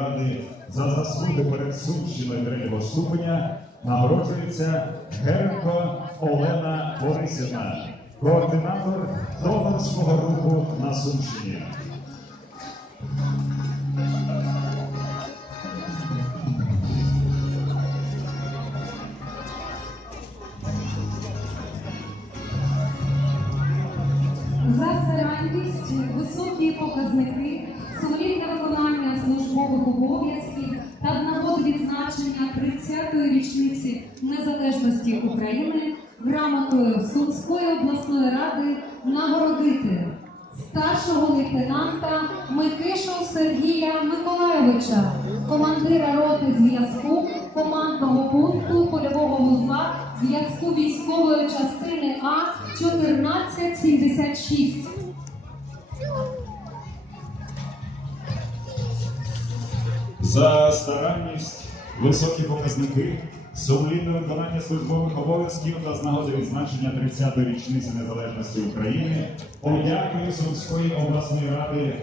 ради за заслуги перед Сумщиною третього ступеня нагороджується Герко Олена Борисівна, координатор донорського руху на Сумщині. За старанність, високі показники, службових обов'язків та з нагоди відзначення 30-ї річниці незалежності України грамотою Сумської обласної ради нагородити старшого лейтенанта Микишу Сергія Миколайовича, командира роти зв'язку командного пункту польового вузла зв'язку військової частини А 1476. За старанність, високі показники, сумлінне виконання службових обов'язків та з нагоди відзначення 30-ї річниці незалежності України подякою Сумської обласної ради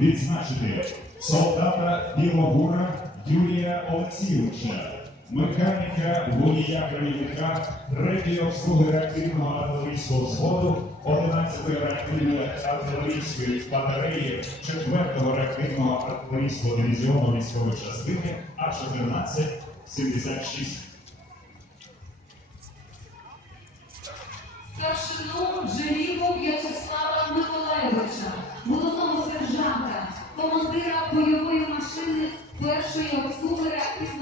відзначити солдата Білогура Юрія Олексійовича, механіка водія кровівника третьої обслуги реактивного артилерійського взводу 11-ї реактивної артилерійської батареї 4-го реактивного артилерійського дивізіону військової частини А-1476. Старшину Желіву В'ячеслава Миколайовича, головного сержанта, командира бойової машини першої обслуги реактивного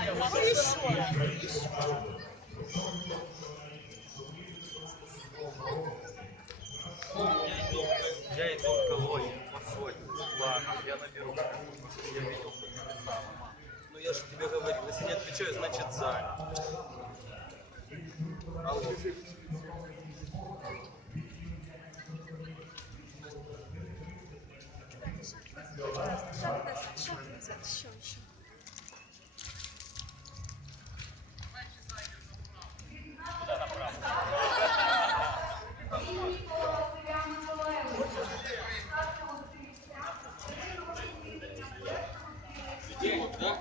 Я иду в колонию по сотне, ладно, я наберу, я видел, что ты мам. Ну я же тебе говорил, если не отвечаю, значит занят. Алло. Еще, еще. Вот, да?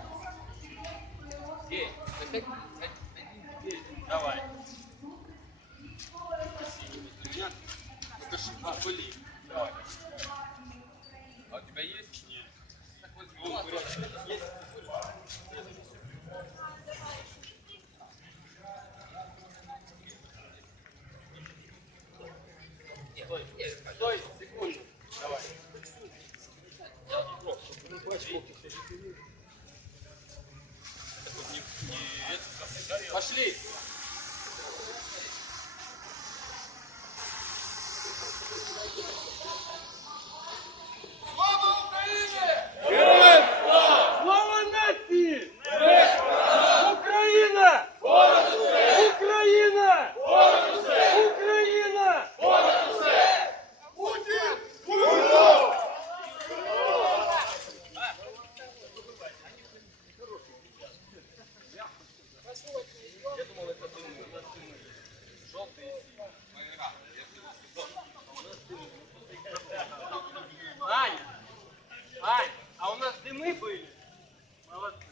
Где? Давай. Синий возле меня. Покажи. А, блин. Давай. А у тебя есть? Нет. Так возьми. Вон, порядок. Есть? Стой, секунду. Давай. Не не, не это, Пошли! Аня! Ань, а у нас дымы были? Молодцы.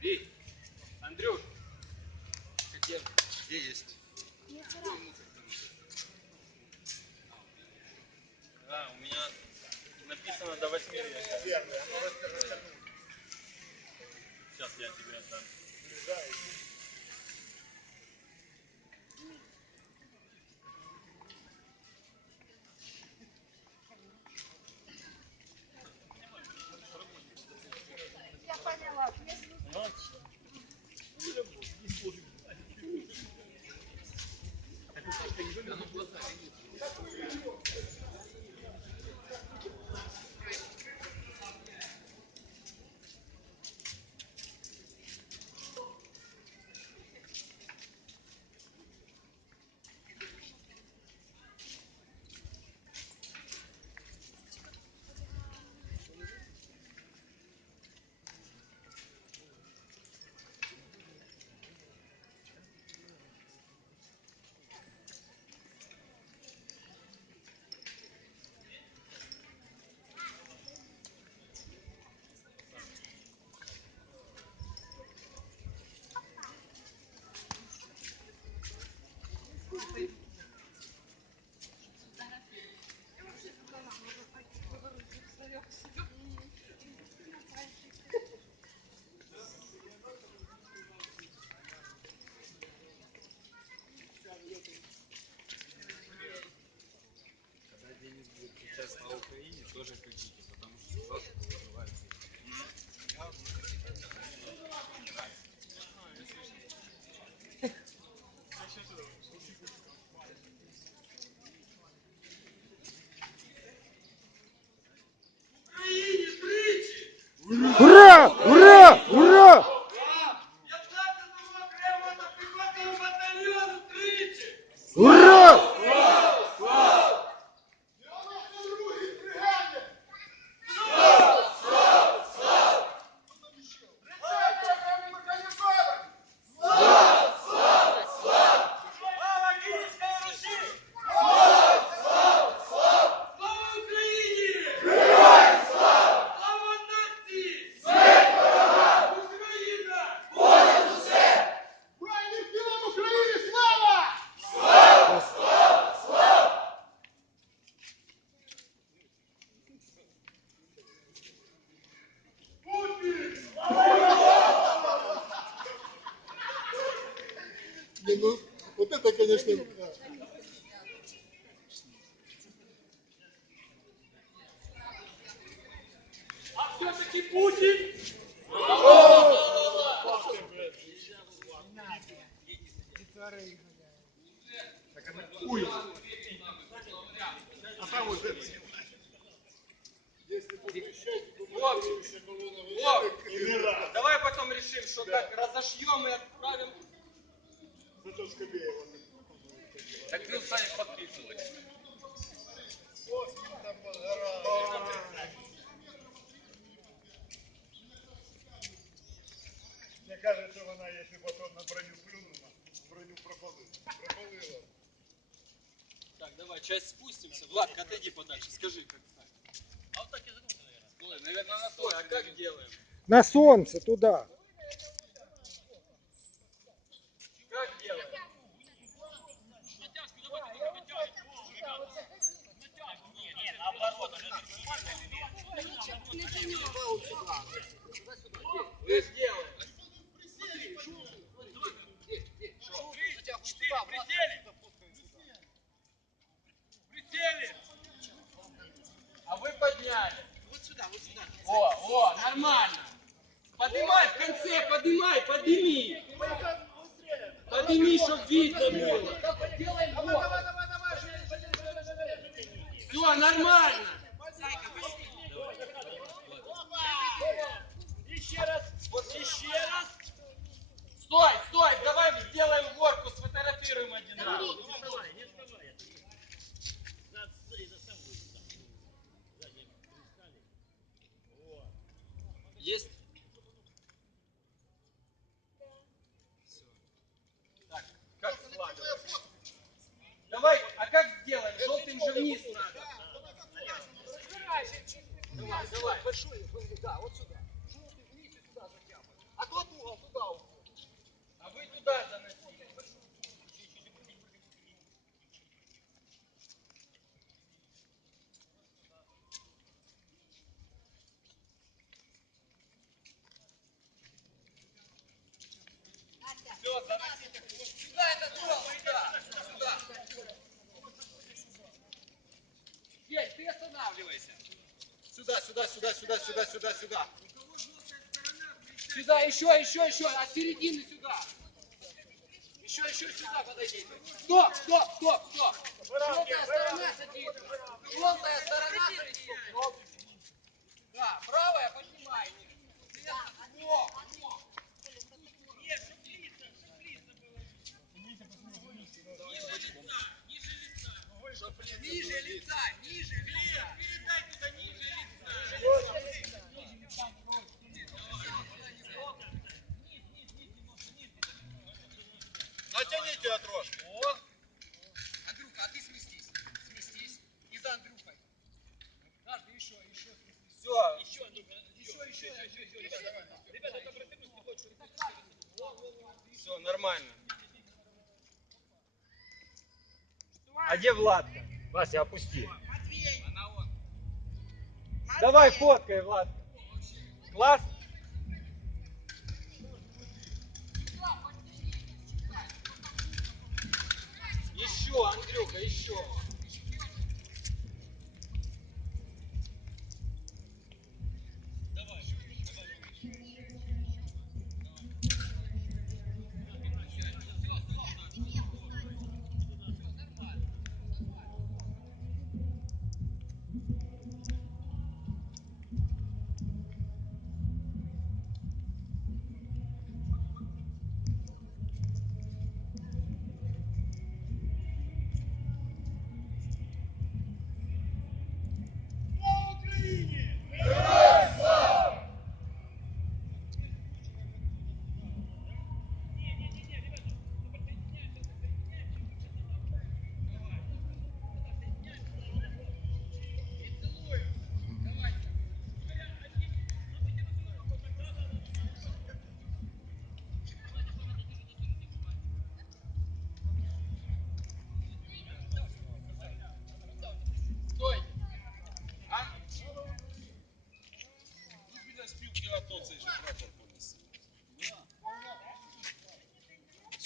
Вить, Андрюш, где, где есть? Да, у меня написано до 8 вечера. Сейчас Rusya! Rusya! Конечно, да. А все-таки Путін! Давай потом решим, что как разошьем и отправим. Зато Скобеева. Так ты станешь подписывать. Мне кажется, вона, якщо б ото на броню плюнула, броню пропалила. Пропалила. Так, давай, часть спустимся. Влад, отойди подальше, скажи, как так. А вот так и загнуться, наверное. Стой, наверное, на стой. А как делаем? На солнце туда. Как делаем? Вы сделаем. Присели! А вы подняли. Вот сюда, вот сюда. О, Вот еще раз! Стой, стой, давай сделаем горку, сфотографируем один раз. Есть? Всё. Так, как складывать? Давай, а как сделаем? Желтым же вниз надо. Давай, давай. Большой, да, вот сюда. Желтый вниз и сюда А угол туда уходит. А вы туда заносите. Все, заносите. Сюда этот угол, сюда, сюда. Федь, ты. Сюда, сюда, сюда, сюда, сюда, сюда, сюда. Сюда, еще, еще, еще, от середины сюда. Еще, еще сюда подойди. Стоп, стоп, стоп, стоп. Желтая сторона садится. Желтая сторона садится. Да, правая поднимай. Во, во. Ниже лица, ниже лица. Передай туда ниже Натяните ее трошки. О! Андрюха, а ты сместись. Сместись. И за Андрюхой. Каждый еще, еще. Все. Еще, Андрюха. Еще, еще, еще, еще. Ребята, ребята, это протянуть не хочешь. Все, нормально. А где Владка? Вася, опусти. Давай фоткай, Владка. Класс? Еще, Андрюха, еще.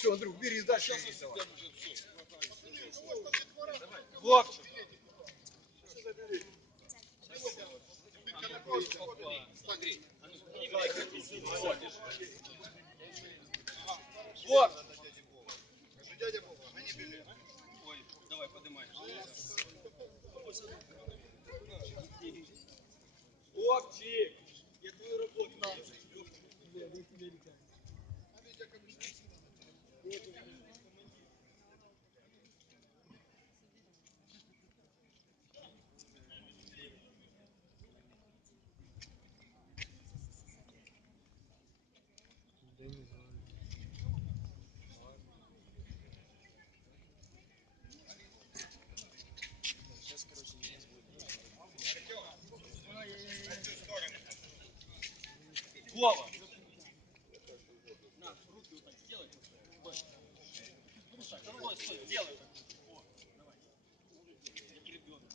Все, Андрюх, бери дальше. Хлопчик! Вот! Дядя Вова, а не біля. Ой, давай, поднимай. Хлопчик! Я твою работу Вова! На, руки вот так сделай. Стой, стой, стой, сделай. О, давай. Я ребенок.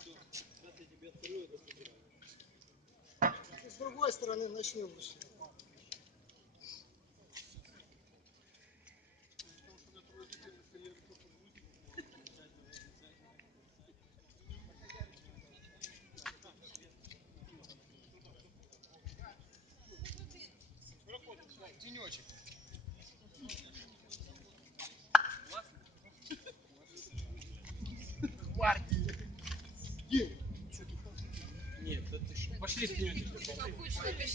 Все, сейчас я тебе вторую это собираю. С другой начнем лучше. Тенечек. Нет, это? Пошли с.